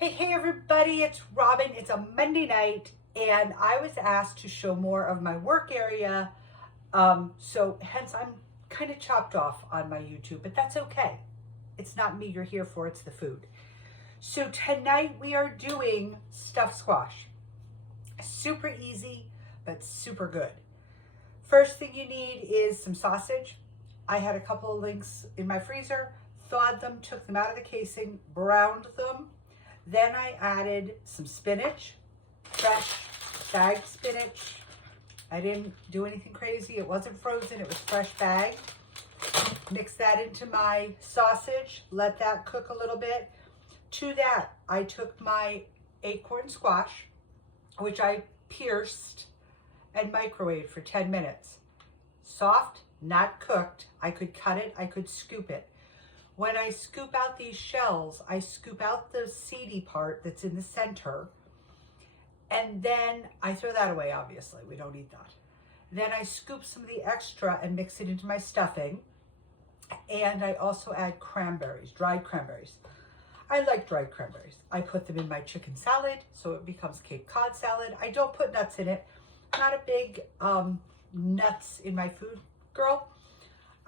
Hey everybody, it's Robin. It's a Monday night and I was asked to show more of my work area. So hence I'm kind of chopped off on my YouTube, but that's okay. It's not me you're here for, it's the food. So tonight we are doing stuffed squash. Super easy, but super good. First thing you need is some sausage. I had a couple of links in my freezer, thawed them, took them out of the casing, browned them. Then I added some spinach, fresh bagged spinach. I didn't do anything crazy. It wasn't frozen, it was fresh bagged. Mix that into my sausage, let that cook a little bit. To that, I took my acorn squash, which I pierced and microwaved for 10 minutes. Soft, not cooked. I could cut it, I could scoop it. When I scoop out these shells, I scoop out the seedy part that's in the center, and then I throw that away, obviously. We don't eat that. Then I scoop some of the extra and mix it into my stuffing, and I also add cranberries, dried cranberries. I like dried cranberries. I put them in my chicken salad, so it becomes Cape Cod salad. I don't put nuts in it. I'm not a big nuts in my food girl.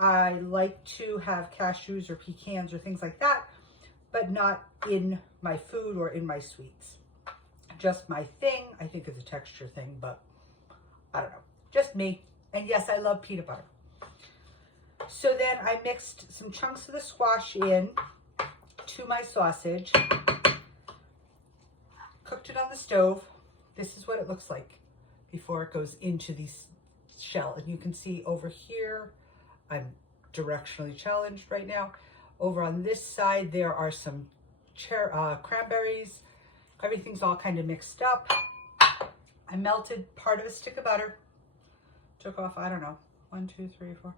I like to have cashews or pecans or things like that, but not in my food or in my sweets. Just my thing. I think it's a texture thing, but I don't know. Just me. And yes, I love peanut butter. So then I mixed some chunks of the squash in to my sausage, cooked it on the stove. This is what it looks like before it goes into the shell. And you can see over here, I'm directionally challenged right now. Over on this side, there are some cranberries. Everything's all kind of mixed up. I melted part of a stick of butter. Took off, I don't know, 1, 2, 3, 4,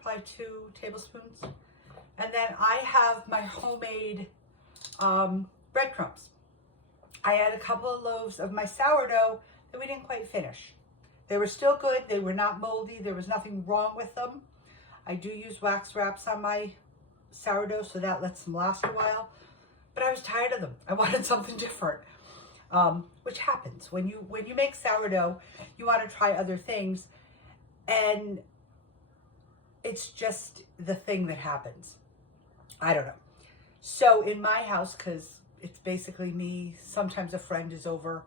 probably 2 tablespoons. And then I have my homemade breadcrumbs. I had a couple of loaves of my sourdough that we didn't quite finish. They were still good. They were not moldy. There was nothing wrong with them. I do use wax wraps on my sourdough, so that lets them last a while. But I was tired of them. I wanted something different, which happens. When you make sourdough, you want to try other things, and it's just the thing that happens. I don't know. So in my house, because it's basically me, sometimes a friend is over,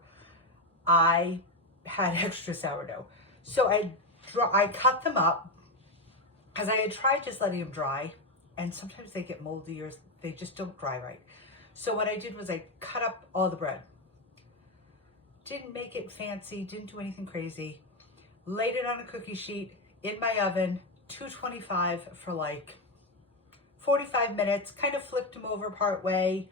I had extra sourdough. So I cut them up, because I had tried just letting them dry, and sometimes they get moldy or they just don't dry right. So what I did was I cut up all the bread. Didn't make it fancy, didn't do anything crazy. Laid it on a cookie sheet in my oven, 225 for like 45 minutes, kind of flipped them over part way.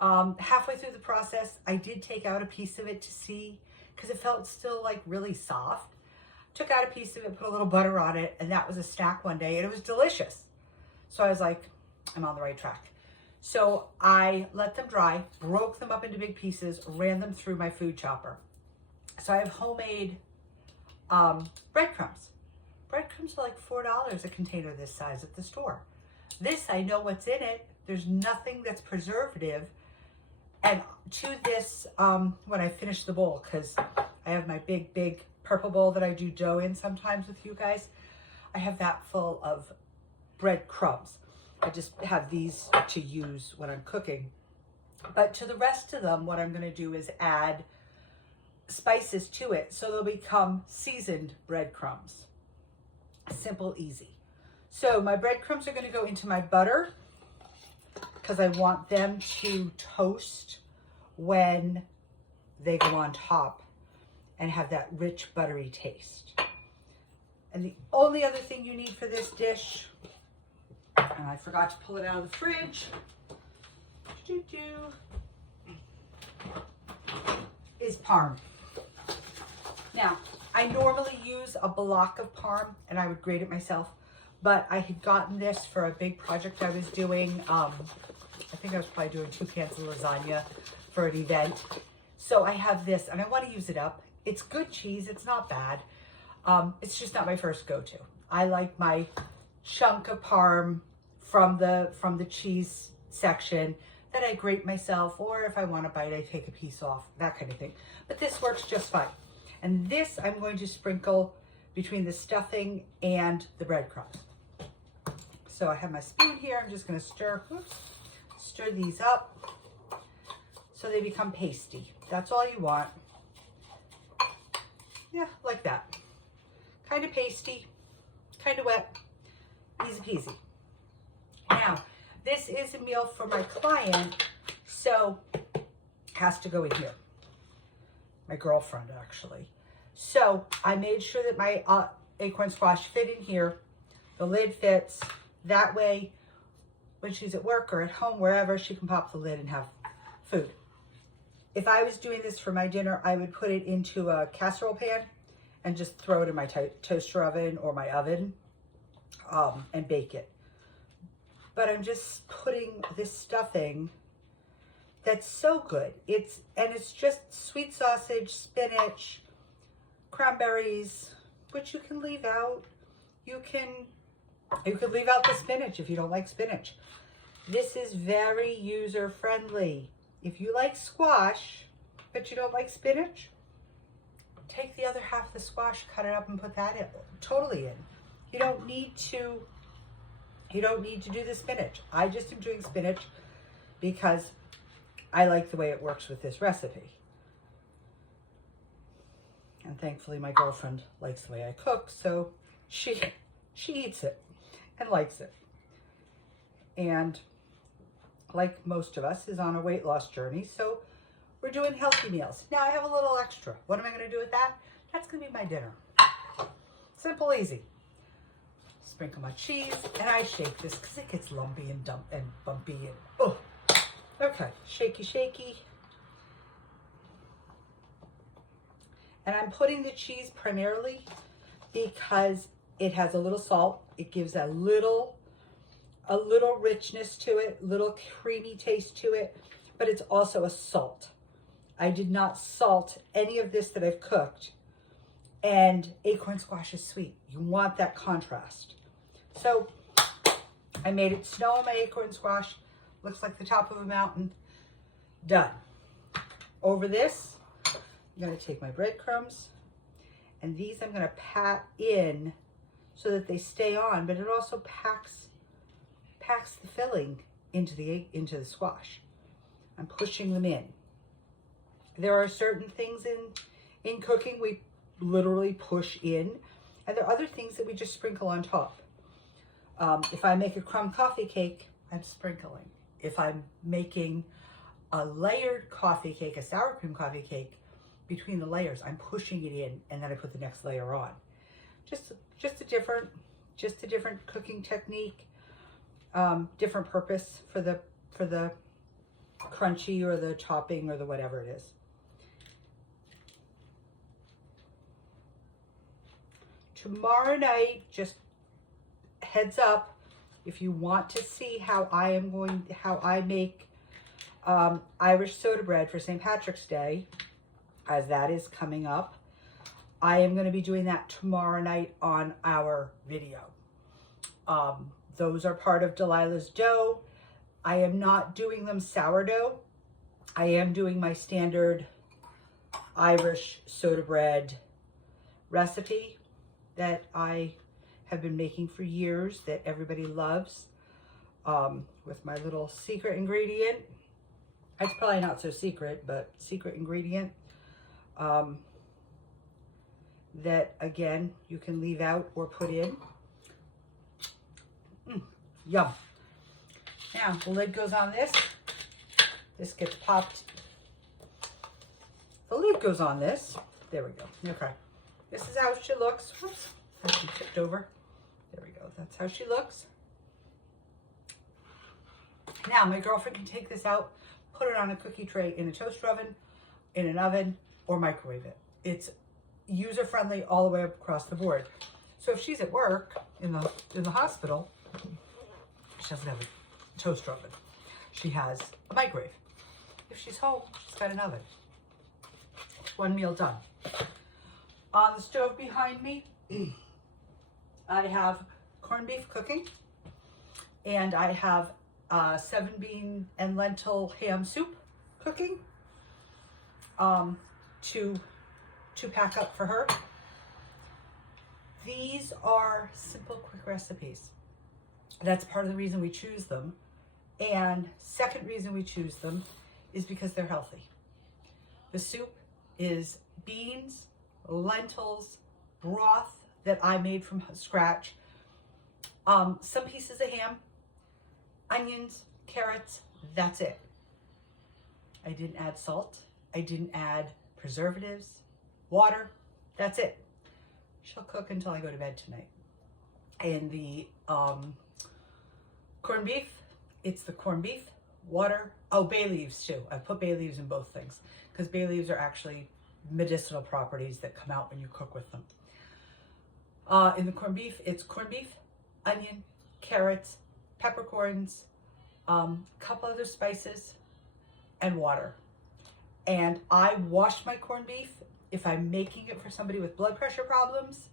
Halfway through the process, I did take out a piece of it to see, because it felt still like really soft. Took out a piece of it, put a little butter on it, and that was a snack one day, and it was delicious. So I was like, I'm on the right track. So I let them dry, broke them up into big pieces, ran them through my food chopper. So I have homemade breadcrumbs. Breadcrumbs are like $4 a container this size at the store. This, I know what's in it. There's nothing that's preservative. And to this, when I finish the bowl, because I have my big purple bowl that I do dough in sometimes with you guys, I have that full of breadcrumbs. I just have these to use when I'm cooking. But to the rest of them, what I'm going to do is add spices to it, so they'll become seasoned breadcrumbs. Simple, easy. So my breadcrumbs are going to go into my butter, because I want them to toast when they go on top and have that rich buttery taste. And the only other thing you need for this dish, and I forgot to pull it out of the fridge, is parm. Now, I normally use a block of parm, and I would grate it myself, but I had gotten this for a big project I was doing. I think I was probably doing 2 cans of lasagna for an event. So I have this, and I want to use it up. It's good cheese. It's not bad. It's just not my first go-to. I like my chunk of parm from the cheese section that I grate myself, or if I want a bite, I take a piece off, that kind of thing. But this works just fine. And this I'm going to sprinkle between the stuffing and the breadcrumbs. So I have my spoon here. I'm just going to stir these up so they become pasty. That's all you want. Yeah, like that. Kind of pasty, kind of wet, easy peasy. Now, this is a meal for my client, so it has to go in here. My girlfriend, actually. So I made sure that my acorn squash fit in here. The lid fits. That way, when she's at work or at home, wherever, she can pop the lid and have food. If I was doing this for my dinner, I would put it into a casserole pan and just throw it in my toaster oven or my oven and bake it. But I'm just putting this stuffing that's so good. It's just sweet sausage, spinach, cranberries, which you can leave out. You could leave out the spinach if you don't like spinach. This is very user friendly. If you like squash, but you don't like spinach, take the other half of the squash, cut it up, and put that in, totally in. You don't need to do the spinach. I just am doing spinach because I like the way it works with this recipe. And thankfully my girlfriend likes the way I cook, so she eats it and likes it. And like most of us, is on a weight loss journey, so we're doing healthy meals. Now I have a little extra. What am I going to do with that? That's going to be my dinner. Simple, easy. Sprinkle my cheese, and I shake this because it gets lumpy and bumpy and oh. Okay, shaky. And I'm putting the cheese primarily because it has a little salt. It gives a little richness to it, little creamy taste to it, but it's also a salt. I did not salt any of this that I've cooked, and acorn squash is sweet. You want that contrast. So I made it snow on my acorn squash. Looks like the top of a mountain. Done. Over this, I'm going to take my breadcrumbs, and these I'm going to pat in so that they stay on, but it also packs the filling into the squash. I'm pushing them in. There are certain things in cooking we literally push in, and there are other things that we just sprinkle on top. If I make a crumb coffee cake, I'm sprinkling. If I'm making a layered coffee cake, a sour cream coffee cake, between the layers, I'm pushing it in, and then I put the next layer on. Just a different cooking technique, different purpose for the crunchy or the topping or the whatever it is. Tomorrow night, just heads up, if you want to see how I make Irish soda bread for St. Patrick's Day, as that is coming up, I am going to be doing that tomorrow night on our video. Those are part of Delilah's dough. I am not doing them sourdough. I am doing my standard Irish soda bread recipe that I have been making for years, that everybody loves, with my little secret ingredient. It's probably not so secret, but secret ingredient that, again, you can leave out or put in. Yum. Now, the lid goes on this. This gets popped. The lid goes on this. There we go. Okay. This is how she looks. Whoops. She tipped over. There we go. That's how she looks. Now, my girlfriend can take this out, put it on a cookie tray in a toaster oven, in an oven, or microwave it. It's user-friendly all the way across the board. So if she's at work in the hospital, she doesn't have a toaster oven. She has a microwave. If she's home, she's got an oven. One meal done. On the stove behind me, I have corned beef cooking, and I have 7 bean and lentil ham soup cooking to pack up for her. These are simple, quick recipes. That's part of the reason we choose them. And second reason we choose them is because they're healthy. The soup is beans, lentils, broth that I made from scratch, some pieces of ham, onions, carrots, that's it. I didn't add salt. I didn't add preservatives, water, that's it. She'll cook until I go to bed tonight. And the corned beef, it's the corned beef, water, bay leaves too. I put bay leaves in both things because bay leaves are actually medicinal properties that come out when you cook with them. In the corned beef, it's corned beef, onion, carrots, peppercorns, a couple other spices, and water. And I wash my corned beef if I'm making it for somebody with blood pressure problems.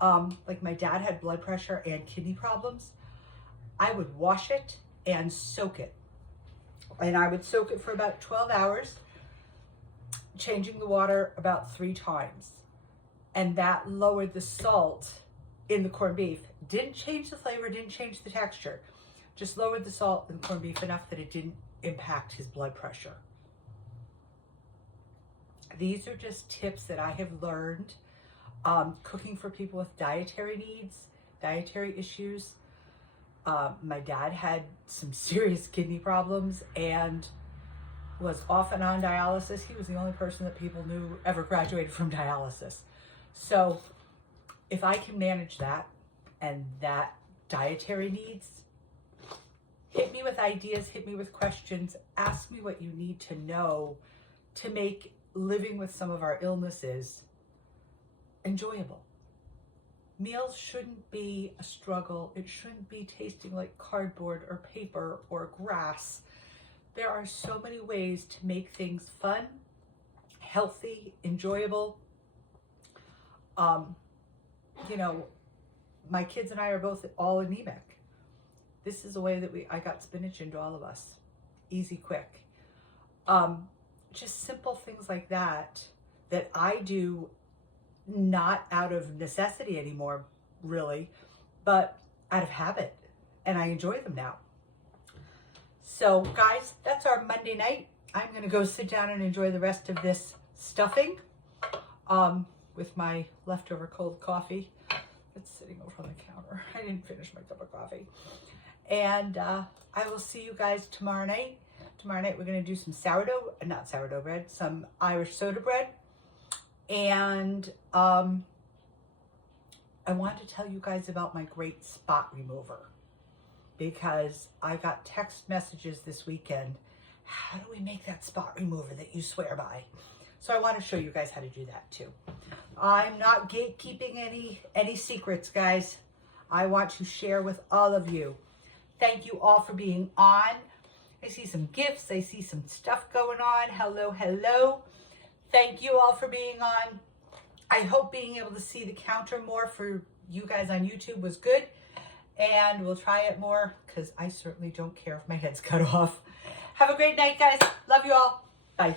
Like my dad had blood pressure and kidney problems. I would wash it and soak it. And I would soak it for about 12 hours, changing the water about 3 times. And that lowered the salt in the corned beef. Didn't change the flavor, didn't change the texture. Just lowered the salt in the corned beef enough that it didn't impact his blood pressure. These are just tips that I have learned cooking for people with dietary needs, dietary issues. My dad had some serious kidney problems and was often on dialysis. He was the only person that people knew ever graduated from dialysis. So if I can manage that and that dietary needs, hit me with ideas, hit me with questions, ask me what you need to know to make living with some of our illnesses enjoyable. Meals shouldn't be a struggle. It shouldn't be tasting like cardboard or paper or grass. There are so many ways to make things fun, healthy, enjoyable. You know, my kids and I are both all anemic. This is a way that I got spinach into all of us. Easy, quick. Just simple things like that I do not out of necessity anymore, really, but out of habit, and I enjoy them now. So guys, that's our Monday night. I'm gonna go sit down and enjoy the rest of this stuffing with my leftover cold coffee that's sitting over on the counter. I didn't finish my cup of coffee. And I will see you guys tomorrow night. Tomorrow night we're gonna do some not sourdough bread, some Irish soda bread. And I wanted to tell you guys about my great spot remover because I got text messages this weekend. How do we make that spot remover that you swear by? So I want to show you guys how to do that too. I'm not gatekeeping any secrets, guys. I want to share with all of you. Thank you all for being on. I see some gifts. I see some stuff going on. Hello, hello. Thank you all for being on. I hope being able to see the counter more for you guys on YouTube was good. And we'll try it more because I certainly don't care if my head's cut off. Have a great night, guys. Love you all. Bye.